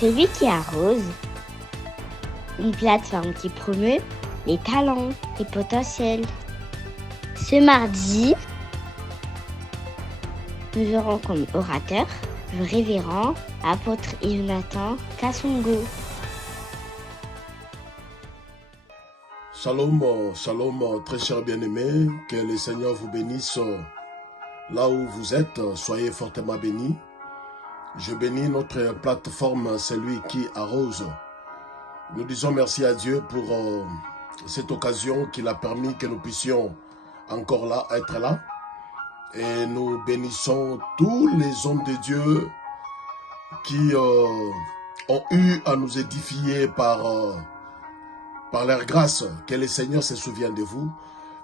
Celui qui arrose, une plateforme qui promeut les talents et potentiels. Ce mardi, nous aurons comme orateur le révérend apôtre Jonathan Kassongo. Shalom, shalom, très chers bien-aimés, que le Seigneur vous bénisse là où vous êtes, soyez fortement bénis. Je bénis notre plateforme, celui qui arrose. Nous disons merci à Dieu pour cette occasion qu'il a permis que nous puissions encore là, être là. Et nous bénissons tous les hommes de Dieu qui ont eu à nous édifier par leur grâce. Que le Seigneur se souvienne de vous.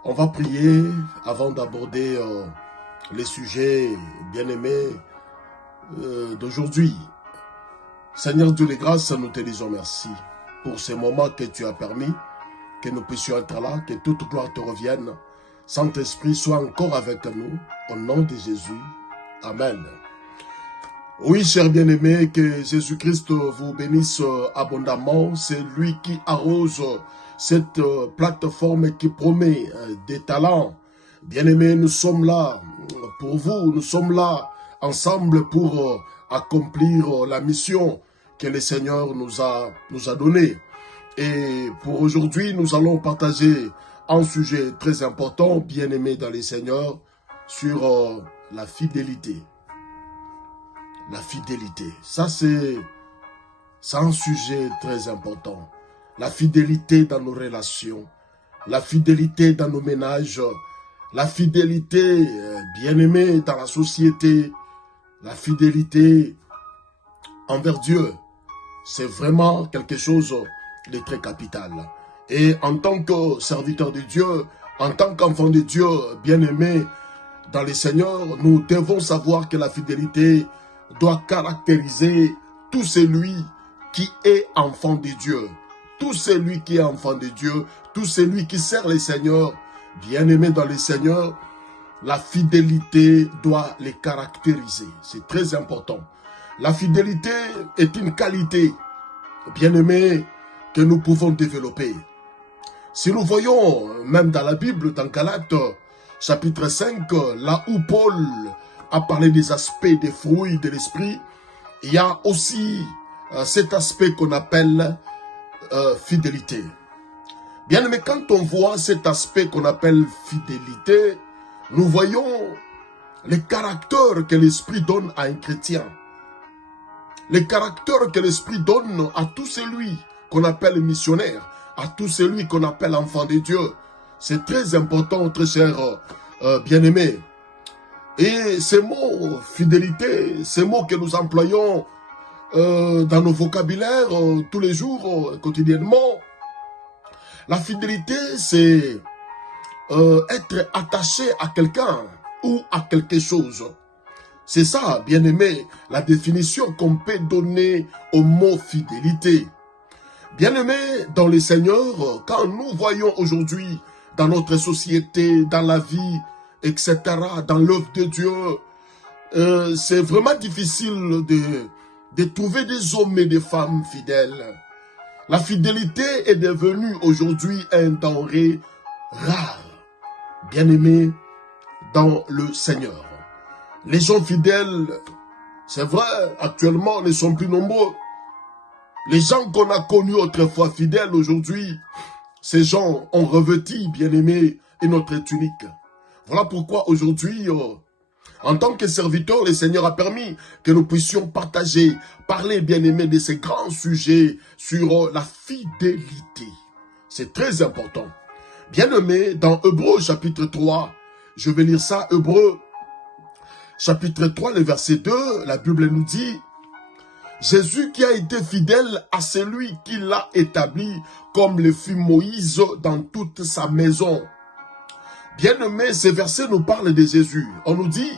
On va prier avant d'aborder les sujets bien-aimés d'aujourd'hui. Seigneur Dieu les grâces, nous te disons merci pour ces moments que tu as permis, que nous puissions être là, que toute gloire te revienne. Saint-Esprit, sois encore avec nous, au nom de Jésus. Amen. Oui, chers bien-aimés, que Jésus-Christ vous bénisse abondamment. C'est lui qui arrose cette plateforme qui promet des talents. Bien-aimés, nous sommes là pour vous, nous sommes là ensemble pour accomplir la mission que le Seigneur nous a donnée. Et pour aujourd'hui, nous allons partager un sujet très important, bien-aimé dans les Seigneurs, sur la fidélité. La fidélité, ça c'est un sujet très important. La fidélité dans nos relations, la fidélité dans nos ménages, la fidélité, bien-aimée, dans la société, la fidélité envers Dieu. C'est vraiment quelque chose de très capital. Et en tant que serviteur de Dieu, en tant qu'enfant de Dieu, bien-aimé dans les Seigneurs, nous devons savoir que la fidélité doit caractériser tout celui qui est enfant de Dieu. Tout celui qui est enfant de Dieu, tout celui qui sert les Seigneurs, bien-aimé dans les Seigneurs, la fidélité doit les caractériser. C'est très important. La fidélité est une qualité, bien-aimé, que nous pouvons développer. Si nous voyons, même dans la Bible, dans Galates, chapitre 5, là où Paul a parlé des aspects des fruits de l'esprit, il y a aussi cet aspect qu'on appelle fidélité. Bien aimé, quand on voit cet aspect qu'on appelle fidélité, nous voyons les caractères que l'esprit donne à un chrétien. Les caractères que l'esprit donne à tout celui qu'on appelle missionnaire, à tout celui qu'on appelle enfant de Dieu. C'est très important, très cher bien-aimé. Et ces mots, fidélité, ces mots que nous employons dans nos vocabulaires tous les jours, quotidiennement, la fidélité, c'est être attaché à quelqu'un ou à quelque chose. C'est ça, bien-aimé, la définition qu'on peut donner au mot fidélité. Bien-aimé dans le Seigneur, quand nous voyons aujourd'hui dans notre société, dans la vie, etc., dans l'œuvre de Dieu, c'est vraiment difficile de trouver des hommes et des femmes fidèles. La fidélité est devenue aujourd'hui un denrée rare, bien-aimé dans le Seigneur. Les gens fidèles, c'est vrai, actuellement, ne sont plus nombreux. Les gens qu'on a connus autrefois fidèles aujourd'hui, ces gens ont revêti, bien-aimé, notre tunique. Voilà pourquoi aujourd'hui, en tant que serviteur, le Seigneur a permis que nous puissions partager, parler, bien-aimé, de ces grands sujets sur la fidélité. C'est très important. Bien-aimé, dans Hébreux chapitre 3, je vais lire ça, Hébreux chapitre 3, le verset 2, la Bible nous dit, Jésus qui a été fidèle à celui qui l'a établi, comme le fut Moïse dans toute sa maison. Bien-aimé, ce verset nous parle de Jésus. On nous dit,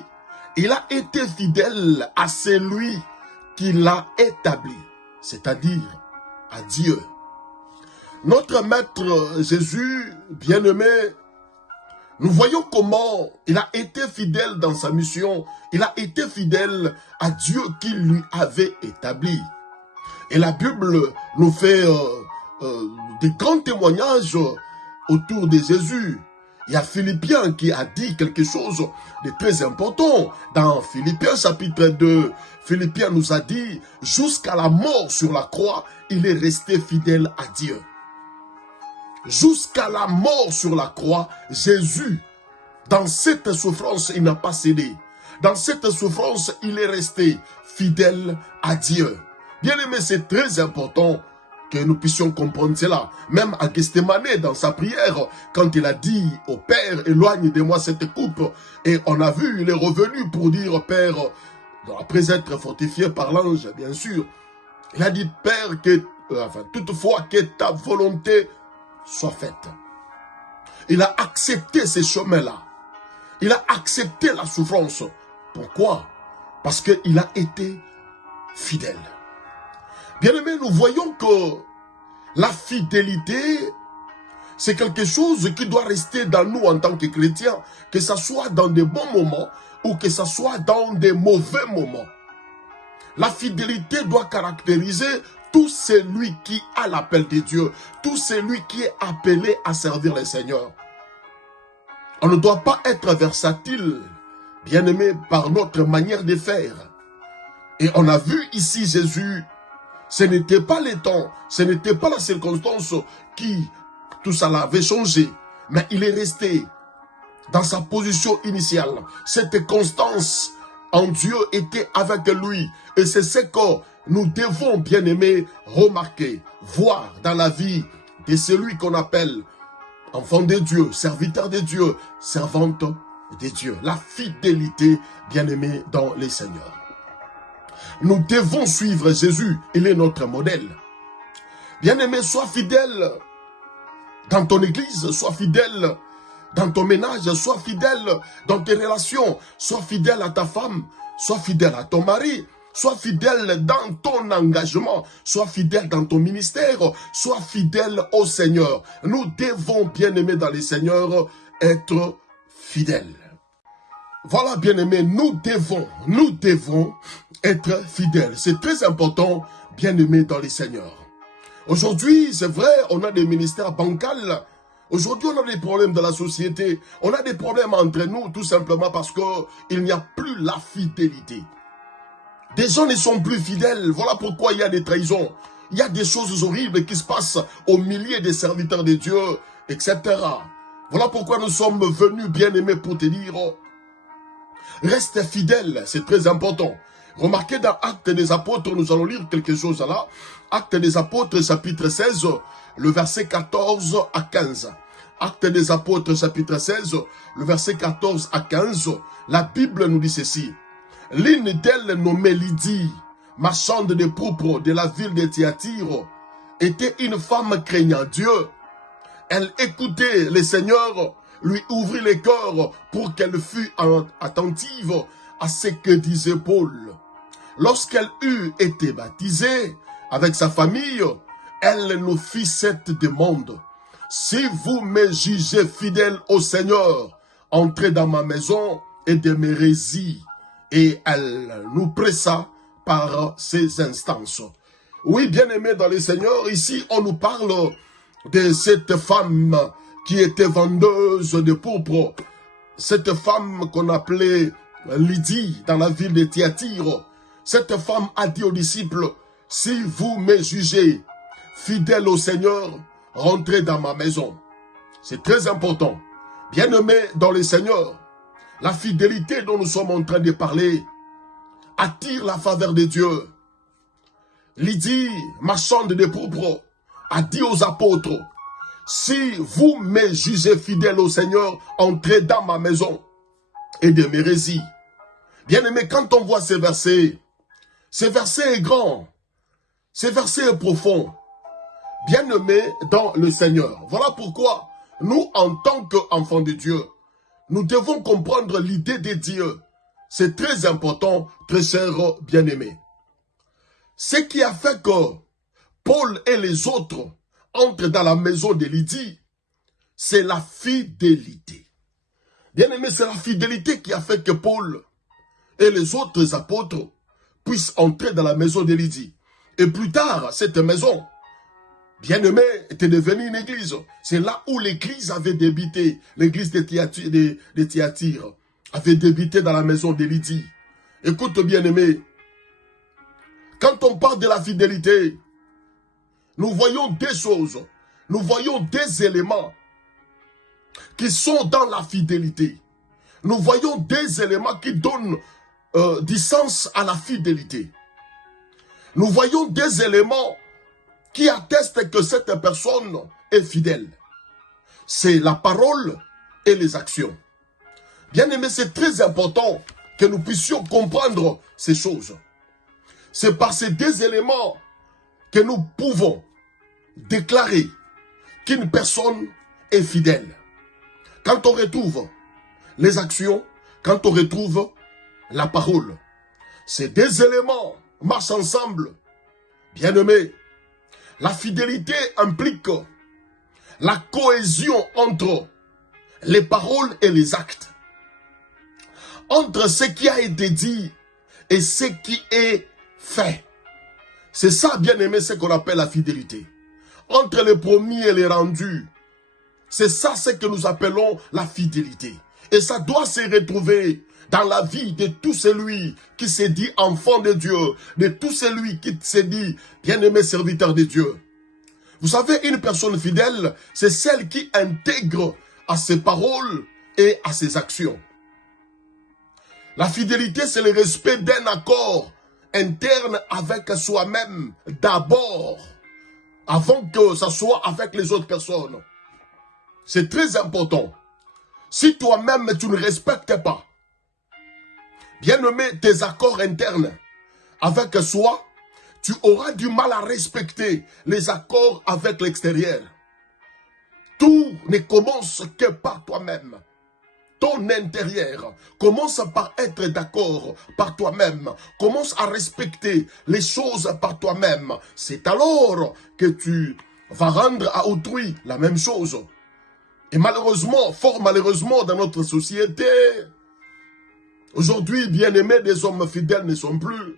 il a été fidèle à celui qui l'a établi, c'est-à-dire à Dieu. Notre maître Jésus, bien-aimé, nous voyons comment il a été fidèle dans sa mission. Il a été fidèle à Dieu qui lui avait établi. Et la Bible nous fait des grands témoignages autour de Jésus. Il y a Philippiens qui a dit quelque chose de très important. Dans Philippiens chapitre 2, Philippiens nous a dit, jusqu'à la mort sur la croix, il est resté fidèle à Dieu. Jusqu'à la mort sur la croix, Jésus, dans cette souffrance, il n'a pas cédé. Dans cette souffrance, il est resté fidèle à Dieu. Bien aimé, c'est très important que nous puissions comprendre cela. Même à Gethsémane, dans sa prière, quand il a dit au Père, éloigne de moi cette coupe, et on a vu, il est revenu pour dire, Père, après être fortifié par l'ange, bien sûr, il a dit, Père, toutefois que ta volonté soit faite. Il a accepté ces chemins-là. Il a accepté la souffrance. Pourquoi? Parce qu'il a été fidèle. Bien-aimés, nous voyons que la fidélité, c'est quelque chose qui doit rester dans nous en tant que chrétiens, que ce soit dans des bons moments ou que ce soit dans des mauvais moments. La fidélité doit caractériser tout celui qui a l'appel de Dieu, tout celui qui est appelé à servir le Seigneur. On ne doit pas être versatile, bien-aimé, par notre manière de faire. Et on a vu ici Jésus, ce n'était pas les temps, ce n'était pas la circonstance qui, tout ça l'avait changé. Mais il est resté dans sa position initiale. Cette constance en Dieu était avec lui. Et c'est ce que nous devons, bien aimer, remarquer, voir dans la vie de celui qu'on appelle enfant de Dieu, serviteur de Dieu, servante de Dieu. La fidélité, bien aimé, dans les seigneurs. Nous devons suivre Jésus, il est notre modèle. Bien aimé, sois fidèle dans ton église, sois fidèle dans ton ménage, sois fidèle dans tes relations, sois fidèle à ta femme, sois fidèle à ton mari, sois fidèle dans ton engagement, sois fidèle dans ton ministère, sois fidèle au Seigneur. Nous devons, bien aimé dans les seigneurs, être fidèles. Voilà, bien aimé, nous devons être fidèles. C'est très important, bien aimé dans les seigneurs. Aujourd'hui, c'est vrai, on a des ministères bancals. Aujourd'hui, on a des problèmes dans la société. On a des problèmes entre nous, tout simplement parce qu'il n'y a plus la fidélité. Des gens ne sont plus fidèles. Voilà pourquoi il y a des trahisons. Il y a des choses horribles qui se passent au milieu des serviteurs de Dieu, etc. Voilà pourquoi nous sommes venus, bien aimés, pour te dire, reste fidèle, c'est très important. Remarquez dans Actes des Apôtres, nous allons lire quelque chose là. Actes des Apôtres, chapitre 16, le verset 14 à 15. Actes des Apôtres, chapitre 16, le verset 14 à 15. La Bible nous dit ceci. L'une d'elles, nommée Lydie, marchande de pourpre de la ville de Thyatire, était une femme craignant Dieu. Elle écoutait le Seigneur, lui ouvrit le cœur pour qu'elle fût attentive à ce que disait Paul. Lorsqu'elle eut été baptisée avec sa famille, elle nous fit cette demande. Si vous me jugez fidèle au Seigneur, entrez dans ma maison et demeurez-y. Et elle nous pressa par ses instances. Oui, bien aimé dans les seigneurs, ici on nous parle de cette femme qui était vendeuse de pourpre. Cette femme qu'on appelait Lydie dans la ville de Thyatire. Cette femme a dit aux disciples, si vous me jugez fidèle au Seigneur, rentrez dans ma maison. C'est très important. Bien aimé dans les seigneurs, la fidélité dont nous sommes en train de parler attire la faveur de Dieu. Lydie, marchande de pourpre, a dit aux apôtres, si vous me jugez fidèle au Seigneur, entrez dans ma maison et demeurez-y. Bien aimé, quand on voit ces versets est grand, ces versets est profond. Bien aimé dans le Seigneur. Voilà pourquoi nous, en tant qu'enfants de Dieu, nous devons comprendre l'idée de Dieu. C'est très important, très cher bien-aimé. Ce qui a fait que Paul et les autres entrent dans la maison de Lydie, c'est la fidélité. Bien-aimé, c'est la fidélité qui a fait que Paul et les autres apôtres puissent entrer dans la maison de Lydie. Et plus tard, cette maison, bien-aimé, était devenue une église. C'est là où l'église avait débuté. L'église de Thyatire avait débuté dans la maison de Lydie. Écoute, bien-aimé, quand on parle de la fidélité, nous voyons des choses, nous voyons des éléments qui sont dans la fidélité. Nous voyons des éléments qui donnent du sens à la fidélité. Nous voyons des éléments qui attestent que cette personne est fidèle. C'est la parole et les actions. Bien aimé, c'est très important que nous puissions comprendre ces choses. C'est par ces deux éléments que nous pouvons déclarer qu'une personne est fidèle. Quand on retrouve les actions, quand on retrouve la parole, ces deux éléments marchent ensemble. Bien-aimé, la fidélité implique la cohésion entre les paroles et les actes, entre ce qui a été dit et ce qui est fait. C'est ça, bien-aimé, ce qu'on appelle la fidélité. Entre les promis et les rendus, c'est ça ce que nous appelons la fidélité. Et ça doit se retrouver dans la vie de tout celui qui s'est dit enfant de Dieu, de tout celui qui s'est dit bien-aimé serviteur de Dieu. Vous savez, une personne fidèle, c'est celle qui intègre à ses paroles et à ses actions. La fidélité, c'est le respect d'un accord interne avec soi-même d'abord, avant que ça soit avec les autres personnes. C'est très important. Si toi-même tu ne respectes pas, bien-aimé, tes accords internes avec soi, tu auras du mal à respecter les accords avec l'extérieur. Tout ne commence que par toi-même. Ton intérieur commence par être d'accord par toi-même. Commence à respecter les choses par toi-même. C'est alors que tu vas rendre à autrui la même chose. Et malheureusement, fort malheureusement dans notre société, aujourd'hui, bien-aimés, des hommes fidèles ne sont plus.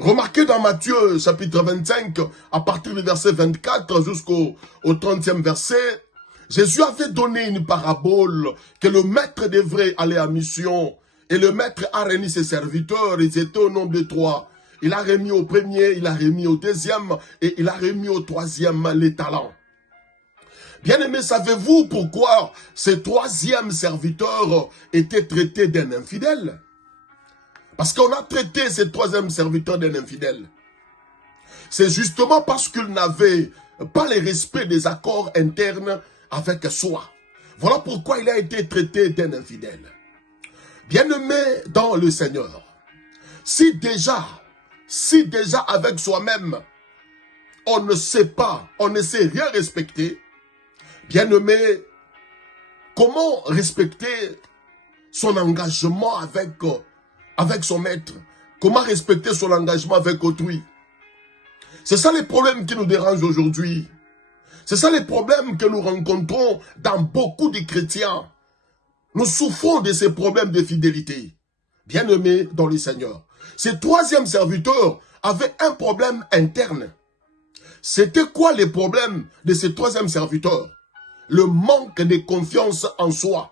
Remarquez dans Matthieu chapitre 25, à partir du verset 24 jusqu'au 30e verset, Jésus avait donné une parabole que le maître devrait aller à mission. Et le maître a remis ses serviteurs, ils étaient au nombre de 3. Il a remis au premier, il a remis au deuxième et il a remis au troisième les talents. Bien-aimés, savez-vous pourquoi ce troisième serviteur était traité d'un infidèle? Parce qu'on a traité ce troisième serviteur d'un infidèle. C'est justement parce qu'il n'avait pas le respect des accords internes avec soi. Voilà pourquoi il a été traité d'un infidèle. Bien-aimé dans le Seigneur, si déjà avec soi-même, on ne sait pas, on ne sait rien respecter, bien-aimé, comment respecter son engagement avec son maître? Comment respecter son engagement avec autrui? C'est ça les problèmes qui nous dérangent aujourd'hui. C'est ça les problèmes que nous rencontrons dans beaucoup de chrétiens. Nous souffrons de ces problèmes de fidélité. Bien-aimés dans le Seigneur. Ce troisième serviteur avait un problème interne. C'était quoi les problèmes de ce troisième serviteur? Le manque de confiance en soi.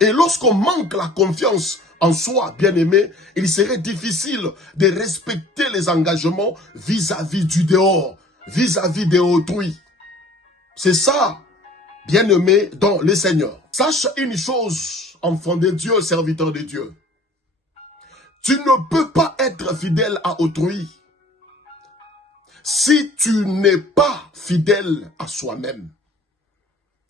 Et lorsqu'on manque la confiance en soi, bien-aimé, il serait difficile de respecter les engagements vis-à-vis du dehors, vis-à-vis de autrui. C'est ça, bien-aimé dans le Seigneur. Sache une chose, enfant de Dieu, serviteur de Dieu. Tu ne peux pas être fidèle à autrui si tu n'es pas fidèle à soi-même.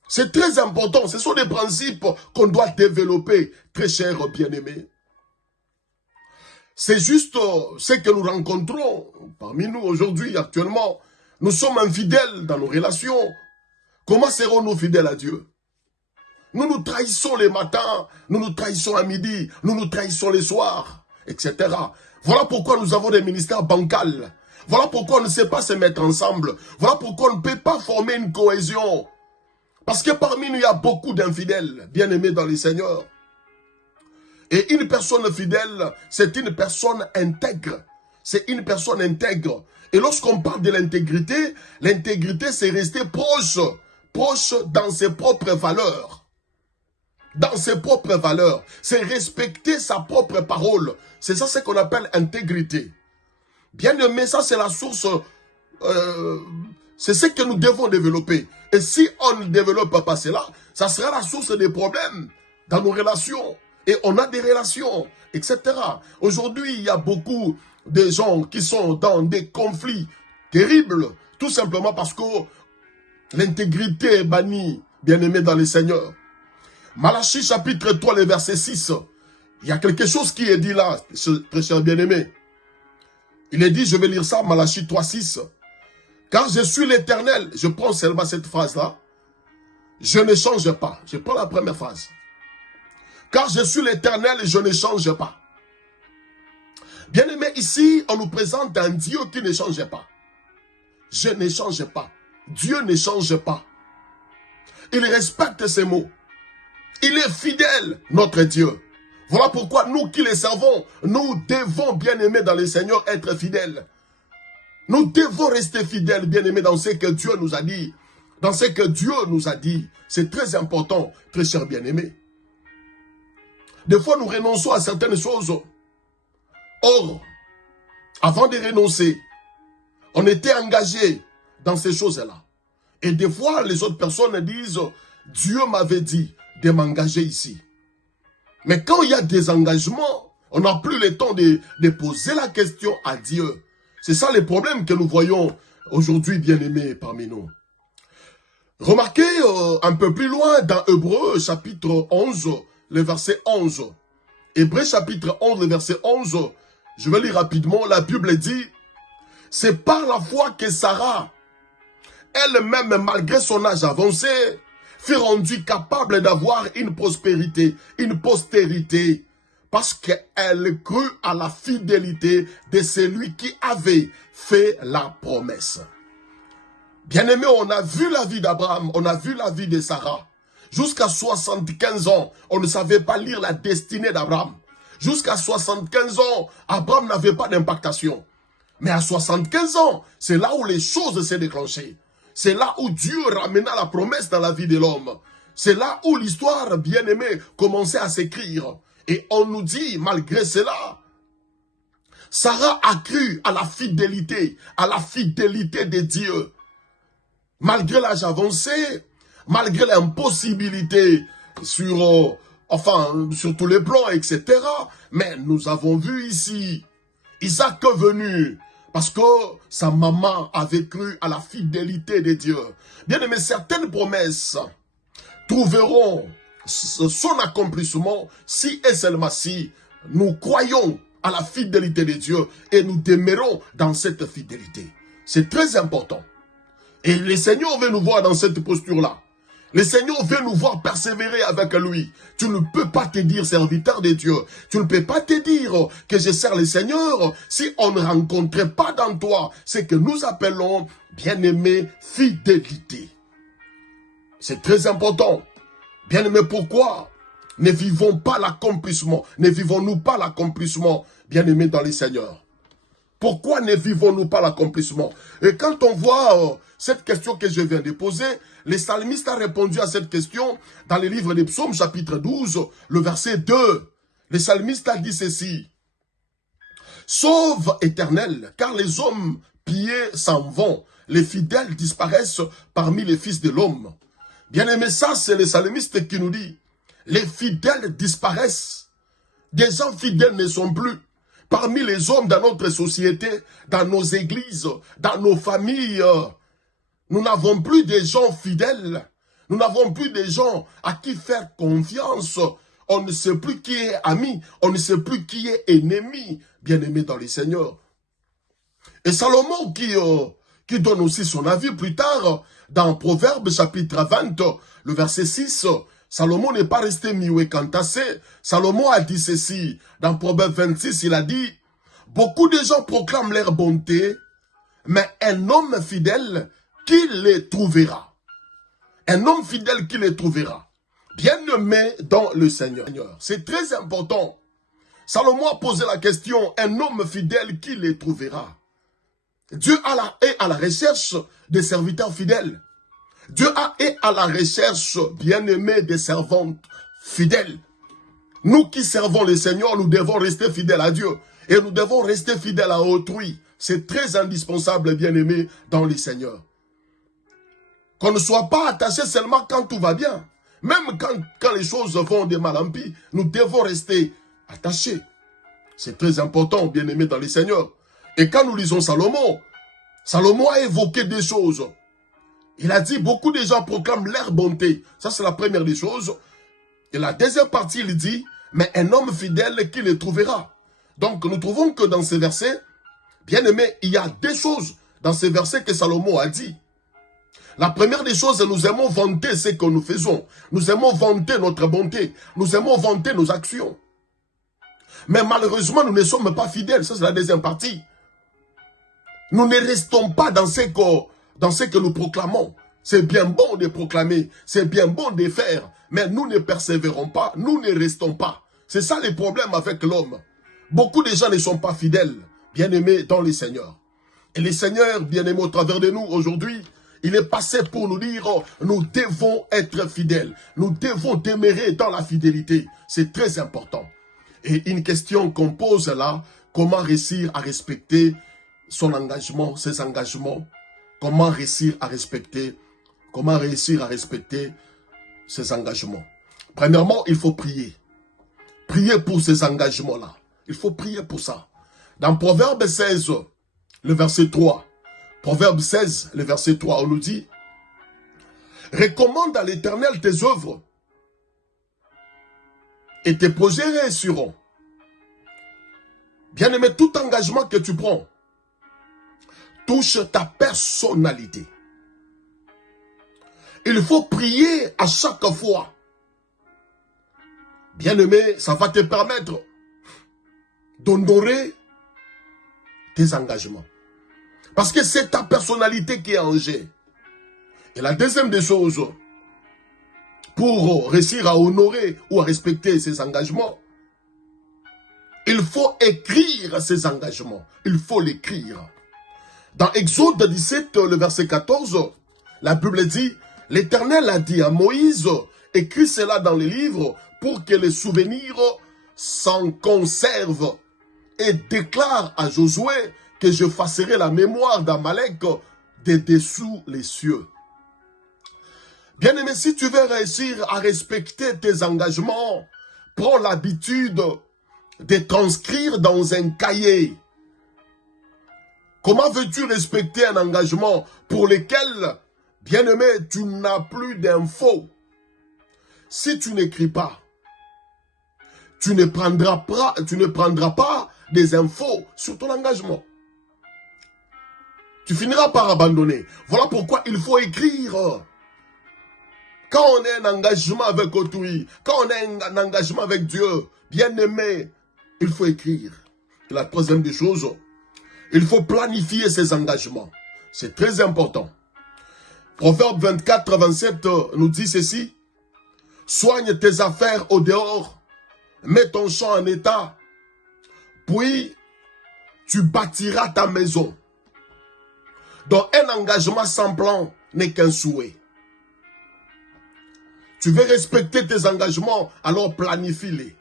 C'est très important. Ce sont des principes qu'on doit développer, très cher bien-aimé. C'est juste ce que nous rencontrons parmi nous aujourd'hui, actuellement. Nous sommes infidèles dans nos relations. Comment serons-nous fidèles à Dieu? Nous nous trahissons les matins, nous nous trahissons à midi, nous nous trahissons les soirs, etc. Voilà pourquoi nous avons des ministères bancals. Voilà pourquoi on ne sait pas se mettre ensemble. Voilà pourquoi on ne peut pas former une cohésion. Parce que parmi nous, il y a beaucoup d'infidèles, bien-aimés dans le Seigneur. Et une personne fidèle, c'est une personne intègre. c'est une personne intègre. Et lorsqu'on parle de l'intégrité, l'intégrité c'est rester proche dans ses propres valeurs. Dans ses propres valeurs. C'est respecter sa propre parole. C'est ça ce qu'on appelle intégrité. Bien aimé, ça c'est la source, c'est ce que nous devons développer. Et si on ne développe pas cela, ça sera la source des problèmes dans nos relations. Et on a des relations, etc. Aujourd'hui, il y a beaucoup de gens qui sont dans des conflits terribles, tout simplement parce que l'intégrité est bannie, bien aimé dans le Seigneur. Malachie chapitre 3, le verset 6. Il y a quelque chose qui est dit là, très cher bien-aimé. Il est dit, je vais lire ça, Malachie 3, 6. Car je suis l'Éternel. Je prends seulement cette phrase-là. Je ne change pas. Je prends la première phrase. Car je suis l'Éternel et je ne change pas. Bien-aimé, ici, on nous présente un Dieu qui ne change pas. Je ne change pas. Dieu ne change pas. Il respecte ses mots. Il est fidèle, notre Dieu. Voilà pourquoi nous qui les servons, nous devons, bien-aimés dans le Seigneur, être fidèles. Nous devons rester fidèles, bien-aimés, dans ce que Dieu nous a dit. Dans ce que Dieu nous a dit. C'est très important, très cher bien-aimés. Des fois, nous renonçons à certaines choses. Or, avant de renoncer, on était engagé dans ces choses-là. Et des fois, les autres personnes disent, Dieu m'avait dit de m'engager ici. Mais quand il y a des engagements, on n'a plus le temps de poser la question à Dieu. C'est ça le problème que nous voyons aujourd'hui, bien-aimés, parmi nous. Remarquez un peu plus loin dans Hébreux chapitre 11, le verset 11. Hébreux chapitre 11, le verset 11, je vais lire rapidement, la Bible dit, c'est par la foi que Sarah, elle-même, malgré son âge avancé, fut rendue capable d'avoir une prospérité, une postérité, parce qu'elle crut à la fidélité de celui qui avait fait la promesse. Bien-aimé, on a vu la vie d'Abraham, on a vu la vie de Sarah. Jusqu'à 75 ans, on ne savait pas lire la destinée d'Abraham. Jusqu'à 75 ans, Abraham n'avait pas d'impactation. Mais à 75 ans, c'est là où les choses s'est déclenchées. C'est là où Dieu ramena la promesse dans la vie de l'homme. C'est là où l'histoire, bien-aimée, commençait à s'écrire. Et on nous dit, malgré cela, Sarah a cru à la fidélité de Dieu. Malgré l'âge avancé, malgré l'impossibilité sur tous les plans, etc. Mais nous avons vu ici, Isaac est venu, parce que sa maman avait cru à la fidélité de Dieu. Bien aimé, certaines promesses trouveront son accomplissement si et seulement si nous croyons à la fidélité de Dieu et nous demeurons dans cette fidélité. C'est très important. Et le Seigneur veut nous voir dans cette posture-là. Le Seigneur veut nous voir persévérer avec lui. Tu ne peux pas te dire serviteur de Dieu. Tu ne peux pas te dire que je sers le Seigneur si on ne rencontrait pas dans toi ce que nous appelons, bien-aimé, fidélité. C'est très important. Bien-aimé, pourquoi ne vivons pas l'accomplissement? Ne vivons-nous pas l'accomplissement, bien-aimé, dans le Seigneur? Pourquoi ne vivons-nous pas l'accomplissement? Et quand on voit cette question que je viens de poser, le psalmiste a répondu à cette question dans le livre des Psaumes, chapitre 12, le verset 2. Le psalmiste a dit ceci. Sauve, Éternel, car les hommes pieux s'en vont, les fidèles disparaissent parmi les fils de l'homme. Bien-aimé, ça c'est le psalmiste qui nous dit, les fidèles disparaissent, des gens fidèles ne sont plus. Parmi les hommes dans notre société, dans nos églises, dans nos familles, nous n'avons plus de gens fidèles. Nous n'avons plus de gens à qui faire confiance. On ne sait plus qui est ami. On ne sait plus qui est ennemi. Bien-aimé dans le Seigneur. Et Salomon qui donne aussi son avis plus tard, dans Proverbes chapitre 20, le verset 6, Salomon n'est pas resté mioué cantassé. Salomon a dit ceci. Dans Proverbe 26, il a dit, beaucoup de gens proclament leur bonté, mais un homme fidèle, qui les trouvera? Un homme fidèle qui les trouvera? Bien-aimé dans le Seigneur. C'est très important Salomon a posé la question, un homme fidèle, qui les trouvera? Dieu est à la recherche des serviteurs fidèles. Dieu est à la recherche, bien-aimés, des servantes fidèles. Nous qui servons le Seigneur, nous devons rester fidèles à Dieu. Et nous devons rester fidèles à autrui. C'est très indispensable, bien-aimés, dans le Seigneur. Qu'on ne soit pas attaché seulement quand tout va bien. Même quand les choses vont de mal en pis, nous devons rester attachés. C'est très important, bien-aimés, dans le Seigneur. Et quand nous lisons Salomon, Salomon a évoqué des choses. Il a dit, beaucoup de gens proclament leur bonté. Ça, c'est la première des choses. Et la deuxième partie, il dit, mais un homme fidèle, qui le trouvera? Donc, nous trouvons que dans ces versets, bien aimé, il y a deux choses dans ces versets que Salomon a dit. La première des choses, nous aimons vanter ce que nous faisons. Nous aimons vanter notre bonté. Nous aimons vanter nos actions. Mais malheureusement, nous ne sommes pas fidèles. Ça, c'est la deuxième partie. Nous ne restons pas dans ce que nous proclamons. C'est bien bon de proclamer. C'est bien bon de faire. Mais nous ne persévérons pas. Nous ne restons pas. C'est ça le problème avec l'homme. Beaucoup de gens ne sont pas fidèles, bien-aimés dans le Seigneur. Et le Seigneur, bien-aimé au travers de nous aujourd'hui, il est passé pour nous dire, nous devons être fidèles. Nous devons demeurer dans la fidélité. C'est très important. Et une question qu'on pose là, comment réussir à respecter son engagement, ses engagements? Comment réussir à respecter ses engagements? Premièrement, il faut prier. Prier pour ces engagements-là. Il faut prier pour ça. Dans Proverbe 16, le verset 3. Proverbe 16, le verset 3, on nous dit, recommande à l'Éternel tes œuvres et tes projets réussiront. Bien-aimé, tout engagement que tu prends touche ta personnalité. Il faut prier à chaque fois. Bien-aimé, ça va te permettre d'honorer tes engagements. Parce que c'est ta personnalité qui est en jeu. Et la deuxième des choses, pour réussir à honorer ou à respecter ses engagements, il faut écrire ses engagements. Il faut l'écrire. Dans Exode 17, le verset 14, la Bible dit, l'Éternel a dit à Moïse, écris cela dans les livres pour que les souvenirs s'en conservent, et déclare à Josué que je effacerai la mémoire d'Amalek de dessous les cieux. Bien-aimé, si tu veux réussir à respecter tes engagements, prends l'habitude de transcrire dans un cahier. Comment veux-tu respecter un engagement pour lequel, bien-aimé, tu n'as plus d'infos? Si tu n'écris pas, tu ne prendras pas des infos sur ton engagement. Tu finiras par abandonner. Voilà pourquoi il faut écrire. Quand on a un engagement avec autrui, quand on a un engagement avec Dieu, bien-aimé, il faut écrire. Et la troisième des choses, il faut planifier ses engagements. C'est très important. Proverbe 24, 27 nous dit ceci. Soigne tes affaires au dehors, mets ton champ en état, puis tu bâtiras ta maison. Donc un engagement sans plan n'est qu'un souhait. Tu veux respecter tes engagements, alors planifie-les.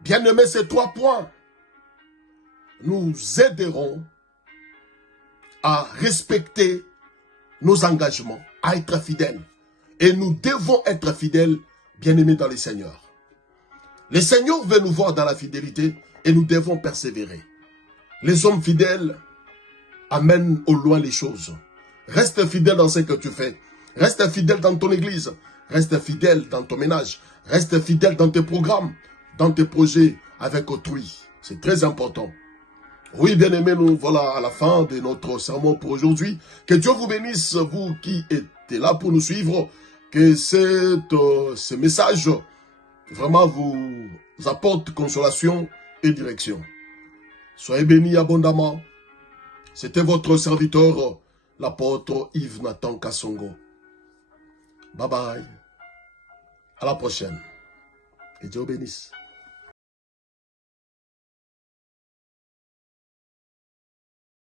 Bien-aimé, ces 3 points nous aideront à respecter nos engagements, à être fidèles. Et nous devons être fidèles, bien-aimés dans le Seigneur. Le Seigneur veut nous voir dans la fidélité et nous devons persévérer. Les hommes fidèles amènent au loin les choses. Reste fidèle dans ce que tu fais. Reste fidèle dans ton église. Reste fidèle dans ton ménage. Reste fidèle dans tes programmes, dans tes projets avec autrui. C'est très important. Oui, bien-aimés, nous voilà à la fin de notre sermon pour aujourd'hui. Que Dieu vous bénisse, vous qui étiez là pour nous suivre. Que ce message vraiment vous apporte consolation et direction. Soyez bénis abondamment. C'était votre serviteur, l'apôtre Yves Nathan Kassongo. Bye bye. À la prochaine. Que Dieu bénisse.